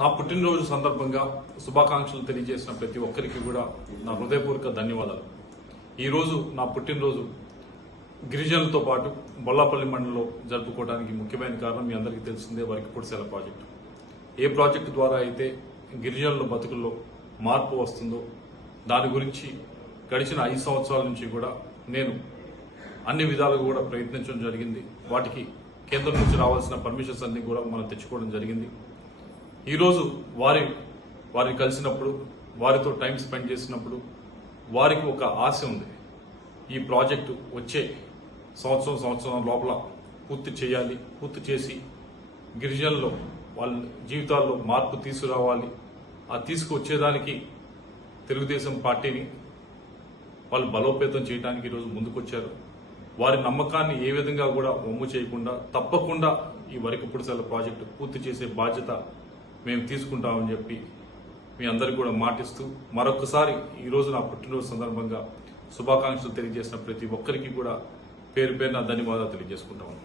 నా పుట్టినరోజు సందర్భంగా శుభాకాంక్షలు తెలియజేసిన ప్రతి ఒక్కరికి కూడా నా హృదయపూర్వక ధన్యవాదాలు. ఈరోజు నా పుట్టినరోజు గిరిజనులతో పాటు బొల్లాపల్లి మండలంలో జరుపుకోవడానికి ముఖ్యమైన కారణం మీ అందరికీ తెలిసిందే వరికిపొడిసెల ప్రాజెక్టు. ఏ ప్రాజెక్టు ద్వారా అయితే గిరిజనుల బతుకుల్లో మార్పు వస్తుందో దాని గురించి గడిచిన 5 సంవత్సరాల నుంచి కూడా నేను అన్ని విధాలుగా కూడా ప్రయత్నించడం జరిగింది. వాటికి కేంద్రం నుంచి రావాల్సిన పర్మిషన్స్ అన్ని కూడా మనం తెచ్చుకోవడం జరిగింది. ఈరోజు వారిని కలిసినప్పుడు, వారితో టైం స్పెండ్ చేసినప్పుడు వారికి ఒక ఆశ ఉంది. ఈ ప్రాజెక్టు వచ్చే సంవత్సరం లోపల పూర్తి చేయాలి, పూర్తి చేసి గిరిజనుల్లో వాళ్ళ జీవితాల్లో మార్పు తీసుకురావాలి. ఆ తీసుకువచ్చేదానికి తెలుగుదేశం పార్టీని వాళ్ళు బలోపేతం చేయడానికి ఈరోజు ముందుకొచ్చారు. వారి నమ్మకాన్ని ఏ విధంగా కూడా వమ్ము చేయకుండా తప్పకుండా ఈ వరికిపొడిసెల ప్రాజెక్టు పూర్తి చేసే బాధ్యత మేము తీసుకుంటామని చెప్పి మీ అందరికీ కూడా మాటిస్తూ మరొకసారి ఈరోజు నా పుట్టినరోజు సందర్భంగా శుభాకాంక్షలు తెలియజేసిన ప్రతి ఒక్కరికి కూడా పేరు పేరున ధన్యవాదాలు తెలియజేసుకుంటాము.